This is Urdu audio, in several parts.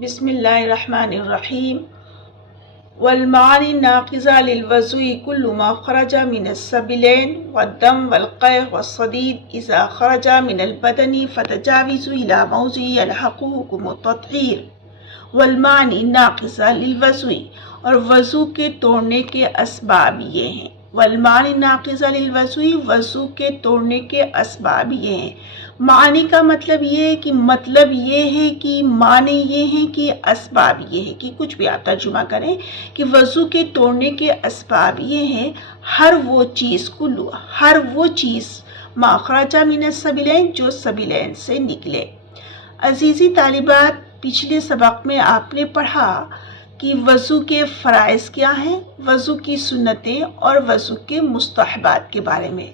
بسم اللہ الرحمن الرحیم والمعانی الناقضہ للوضوء كل ما خرج من السبيلين والدم والقيء والصديد إذا خرج من البدن فتجاوز إلى موضع يلحقه حكم التطهير والمعانی الناقضہ للوضوء، اور وضو کے توڑنے کے اسباب یہ ہیں۔ والمعانی الناقضہ للوضوء، وضو کے توڑنے کے اسباب یہ ہیں۔ معنی کا مطلب یہ ہے کہ معنی یہ ہے کہ اسباب یہ ہے کہ کچھ بھی آپ ترجمہ کریں کہ وضو کے توڑنے کے اسباب یہ ہیں، ہر وہ چیز ما خرج من السبیلین، جو سبیلین سے نکلے۔ عزیزی طالبات، پچھلے سبق میں آپ نے پڑھا کہ وضو کے فرائض کیا ہیں، وضو کی سنتیں اور وضو کے مستحبات کے بارے میں۔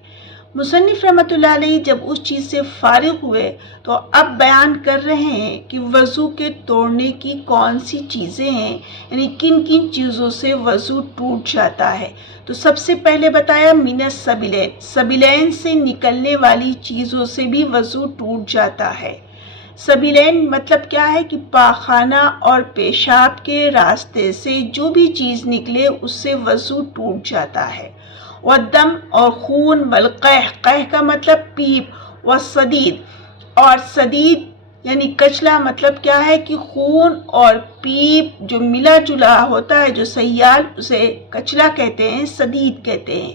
مصنف رحمۃ اللہ علیہ جب اس چیز سے فارغ ہوئے تو اب بیان کر رہے ہیں کہ وضو کے توڑنے کی کون سی چیزیں ہیں، یعنی کن کن چیزوں سے وضو ٹوٹ جاتا ہے۔ تو سب سے پہلے بتایا من السبیلین، سبیلین سے نکلنے والی چیزوں سے بھی وضو ٹوٹ جاتا ہے۔ سبیلین مطلب کیا ہے کہ پاخانہ اور پیشاب کے راستے سے جو بھی چیز نکلے اس سے وضو ٹوٹ جاتا ہے۔ والدم اور خون، والقیح، قیح کا مطلب پیپ، والصدید اور صدید یعنی کچلا، مطلب کیا ہے کہ خون اور پیپ جو ملا جلا ہوتا ہے، جو سیال، اسے کچلا کہتے ہیں، صدید کہتے ہیں۔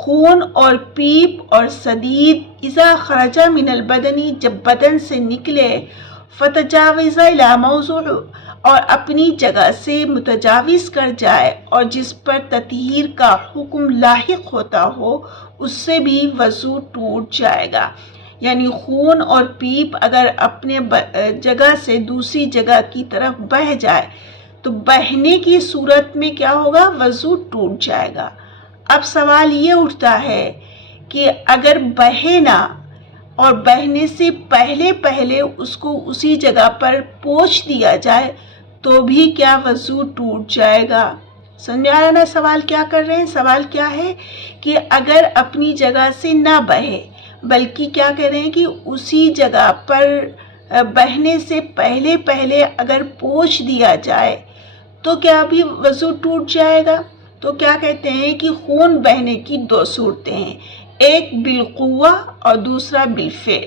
خون اور پیپ اور صدید اذا خرج من البدنی، جب بدن سے نکلے، فتجاوز الی موضوع، اور اپنی جگہ سے متجاوز کر جائے، اور جس پر تطہیر کا حکم لاحق ہوتا ہو اس سے بھی وضو ٹوٹ جائے گا۔ یعنی خون اور پیپ اگر اپنے جگہ سے دوسری جگہ کی طرف بہہ جائے تو بہنے کی صورت میں کیا ہوگا، وضو ٹوٹ جائے گا۔ اب سوال یہ اٹھتا ہے کہ اگر بہے نہ اور بہنے سے پہلے اس کو اسی جگہ پر پوچھ دیا جائے تو بھی کیا وضو ٹوٹ جائے گا؟ سمجھ آ رہا نا سوال کیا کر رہے ہیں؟ سوال کیا ہے کہ اگر اپنی جگہ سے نہ بہے بلکہ کیا کہہ رہے ہیں کہ اسی جگہ پر بہنے سے پہلے اگر پوچھ دیا جائے تو کیا بھی وضو ٹوٹ جائے گا؟ تو کیا کہتے ہیں کہ خون بہنے کی دو صورتیں ہیں، ایک بالقوہ اور دوسرا بالفعل۔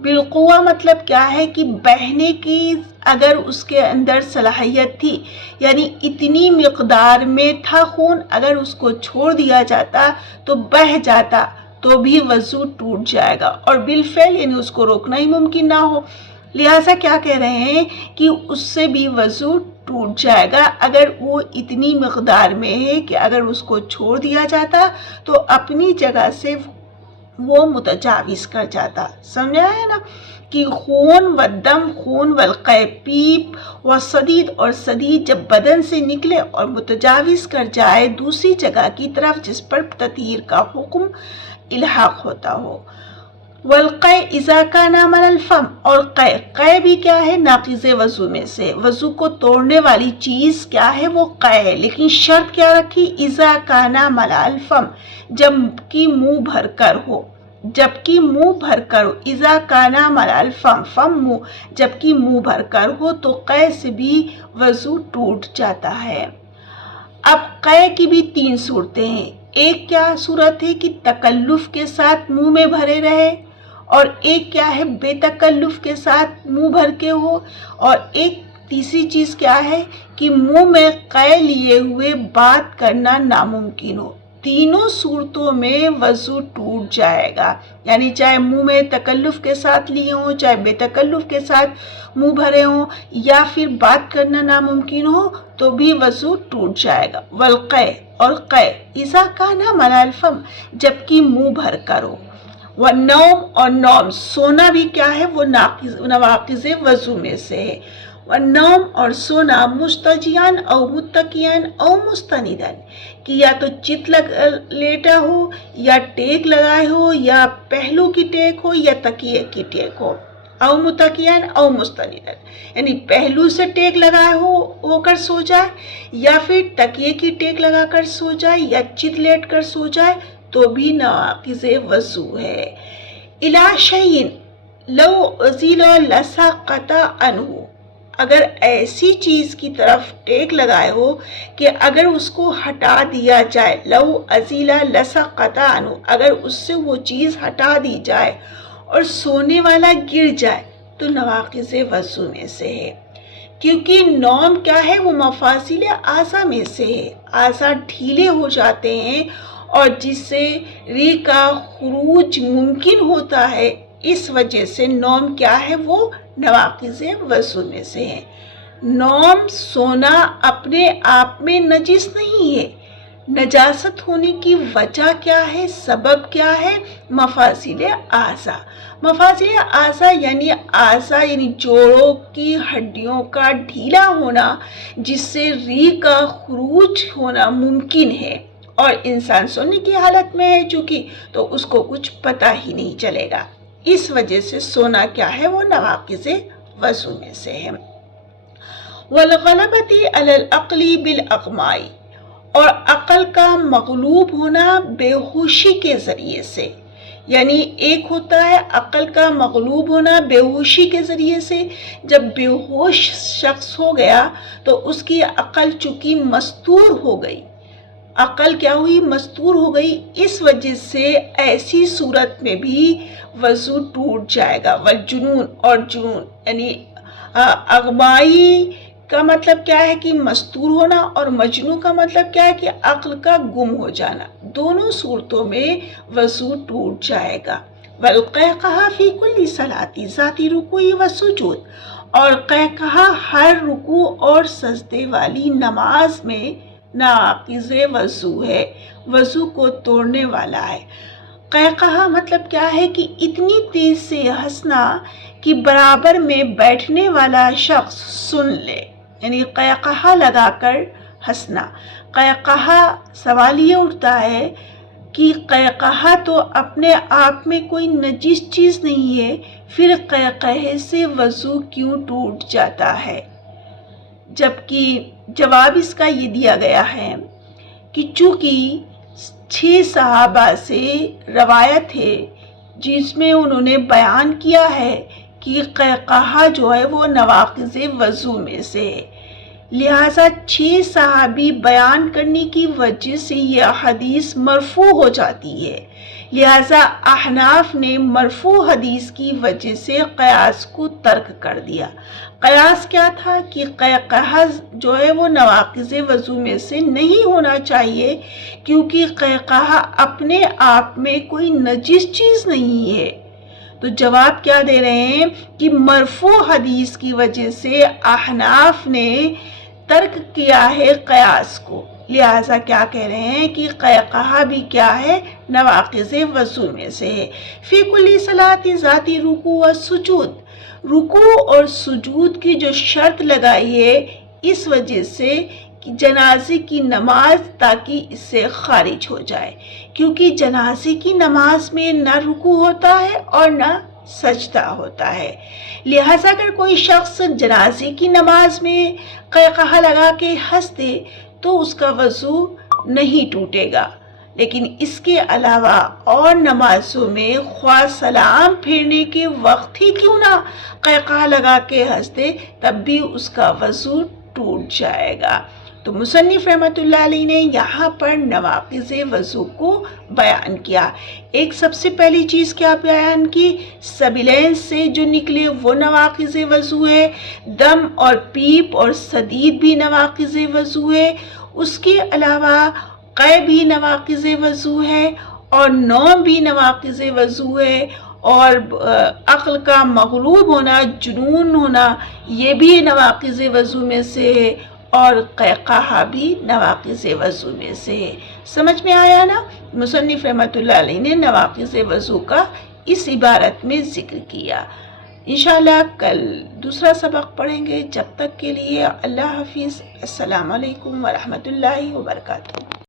بالقوہ مطلب کیا ہے کہ بہنے کی اگر اس کے اندر صلاحیت تھی، یعنی اتنی مقدار میں تھا خون، اگر اس کو چھوڑ دیا جاتا تو بہہ جاتا تو بھی وضو ٹوٹ جائے گا، اور بالفعل یعنی اس کو روکنا ہی ممکن نہ ہو، لہٰذا کیا کہہ رہے ہیں کہ اس سے بھی وضو ٹوٹ جائے گا اگر وہ اتنی مقدار میں ہے کہ اگر اس کو چھوڑ دیا جاتا تو اپنی جگہ سے وہ متجاوز کر جاتا۔ سمجھا ہے نا کہ خون والدم، خون والقیء پیپ، والصدید اور صدید جب بدن سے نکلے اور متجاوز کر جائے دوسری جگہ کی طرف جس پر تطہیر کا حکم الحاق ہوتا ہو۔ والقیء اذا کان من الفم، اور قیء بھی کیا ہے، ناقض وضو میں سے، وضو کو توڑنے والی چیز کیا ہے، وہ قیء ہے، لیکن شرط کیا رکھی، اذا کان من الفم، جب کہ منہ بھر کر ہو، اذا کان من الفم، فم منہ، جب کہ منہ بھر کر ہو تو قیء سے بھی وضو ٹوٹ جاتا ہے۔ اب قیء کی بھی تین صورتیں ہیں، ایک کیا صورت ہے کہ تکلف کے ساتھ منہ میں بھرے رہے، اور ایک کیا ہے بے تکلف کے ساتھ منہ بھر کے ہو، اور ایک تیسری چیز کیا ہے کہ منہ میں قیء لیے ہوئے بات کرنا ناممکن ہو۔ تینوں صورتوں میں وضو ٹوٹ جائے گا، یعنی چاہے منہ میں تکلف کے ساتھ لیے ہوں، چاہے بے تکلف کے ساتھ منہ بھرے ہوں، یا پھر بات کرنا ناممکن ہو تو بھی وضو ٹوٹ جائے گا۔ والقیء اور قیء اذا کان من الفم، جبکہ منہ بھر کر ہو۔ والنوم اور نوم، سونا بھی کیا ہے، وہ نواقض وضو میں سے ہے۔ والنوم اور سونا مستجیان او متکیان او مستندن، کہ یا تو چت لیٹا ہو یا ٹیک لگائے ہو، یا پہلو کی ٹیک ہو یا تکیے کی ٹیک ہو، او متکیان او مستندن، یعنی پہلو سے ٹیک لگائے ہو کر سو جائے، یا پھر تکیے کی ٹیک لگا کر سو جائے، یا چت لیٹ کر سو جائے تو بھی نواقض وضو ہے۔ الی شیء لو ازیل لسقط عنہ، اگر ایسی چیز کی طرف ٹیک لگائے ہو کہ اگر اس کو ہٹا دیا جائے، لو ازیلا لسقط عنہ، اگر اس سے وہ چیز ہٹا دی جائے اور سونے والا گر جائے تو نواقض وضو میں سے ہے، کیونکہ نوم کیا ہے، وہ مفاصل اعضاء میں سے ہے، اعضاء ڈھیلے ہو جاتے ہیں اور جس سے ریح کا خروج ممکن ہوتا ہے، اس وجہ سے نوم کیا ہے، وہ نواقض وضو میں سے ہے۔ نوم سونا اپنے آپ میں نجس نہیں ہے، نجاست ہونے کی وجہ کیا ہے، سبب کیا ہے، مفاصل اعضاء۔ مفاصل اعضاء یعنی جوڑوں کی ہڈیوں کا ڈھیلا ہونا، جس سے ریح کا خروج ہونا ممکن ہے، اور انسان سونے کی حالت میں ہے چونکہ، تو اس کو کچھ پتہ ہی نہیں چلے گا، اس وجہ سے سونا کیا ہے، وہ نواقض وضو میں سے ہے۔ والغلبۃ علی العقل بالاغماء، اور عقل کا مغلوب ہونا بے ہوشی کے ذریعے سے، یعنی ایک ہوتا ہے عقل کا مغلوب ہونا بے ہوشی کے ذریعے سے، جب بے ہوش شخص ہو گیا تو اس کی عقل چونکہ مستور ہو گئی، عقل کیا ہوئی، مستور ہو گئی، اس وجہ سے ایسی صورت میں بھی وضو ٹوٹ جائے گا۔ والجنون، اور جنون یعنی اغمائی کا مطلب کیا ہے کہ مستور ہونا، اور مجنون کا مطلب کیا ہے کہ عقل کا گم ہو جانا، دونوں صورتوں میں وضو ٹوٹ جائے گا۔ والقہقہ فی کل صلاۃ ذات رکوع و سجود، اور قہقہ ہر رکوع اور سجدے والی نماز میں ناقض وضو ہے، وضو کو توڑنے والا ہے۔ قہقہ مطلب کیا ہے کہ اتنی تیز سے ہنسنا کہ برابر میں بیٹھنے والا شخص سن لے، یعنی قہقہ لگا کر ہنسنا۔ قہقہ سوال یہ اٹھتا ہے کہ قہقہ تو اپنے آپ میں کوئی نجس چیز نہیں ہے، پھر قہقہے سے وضو کیوں ٹوٹ جاتا ہے؟ جبکہ جواب اس کا یہ دیا گیا ہے کہ چونکہ 6 صحابہ سے روایت ہے جس میں انہوں نے بیان کیا ہے کہ قہقہ جو ہے وہ نواقض وضو میں سے ہے، لہٰذا 6 صحابی بیان کرنے کی وجہ سے یہ حدیث مرفوع ہو جاتی ہے، لہٰذا احناف نے مرفوع حدیث کی وجہ سے قیاس کو ترک کر دیا۔ قیاس کیا تھا کہ قہقہ جو ہے وہ نواقض وضو میں سے نہیں ہونا چاہیے، کیونکہ قہقہ اپنے آپ میں کوئی نجس چیز نہیں ہے۔ تو جواب کیا دے رہے ہیں کہ مرفوع حدیث کی وجہ سے احناف نے ترک کیا ہے قیاس کو، لہٰذا کیا کہہ رہے ہیں کہ قہقہ بھی کیا ہے، نواقض وضو میں سے ہے۔ فی کل صلاۃ ذات رکوع و سجود، رکوع اور سجود کی جو شرط لگائی ہے اس وجہ سے کہ جنازے کی نماز تاکہ اس سے خارج ہو جائے، کیونکہ جنازے کی نماز میں نہ رکوع ہوتا ہے اور نہ سجدہ ہوتا ہے، لہٰذا اگر کوئی شخص جنازے کی نماز میں قہقہ لگا کے ہنس دے تو اس کا وضو نہیں ٹوٹے گا، لیکن اس کے علاوہ اور نمازوں میں خواہ سلام پھیرنے کے وقت ہی کیوں نہ قہقہ لگا کے ہنس دے، تب بھی اس کا وضو ٹوٹ جائے گا۔ تو مصنف رحمۃ اللہ علیہ نے یہاں پر نواقض وضو کو بیان کیا۔ ایک سب سے پہلی چیز کیا بیان کی، سبیلین سے جو نکلے وہ نواقض وضو ہے، دم اور پیپ اور صدید بھی نواقض وضو ہے، اس کے علاوہ قے بھی نواقض وضو ہے، اور نوم بھی نواقض وضو ہے، اور عقل کا مغلوب ہونا، جنون ہونا، یہ بھی نواقض وضو میں سے ہے، اور قہقہ بھی نواقض وضو میں سے ہے۔ سمجھ میں آیا نا؟ مصنف رحمۃ اللہ علیہ نے نواقض وضو کا اس عبارت میں ذکر کیا۔ انشاءاللہ کل دوسرا سبق پڑھیں گے، جب تک کے لیے اللہ حافظ، السلام علیکم ورحمۃ اللہ وبرکاتہ۔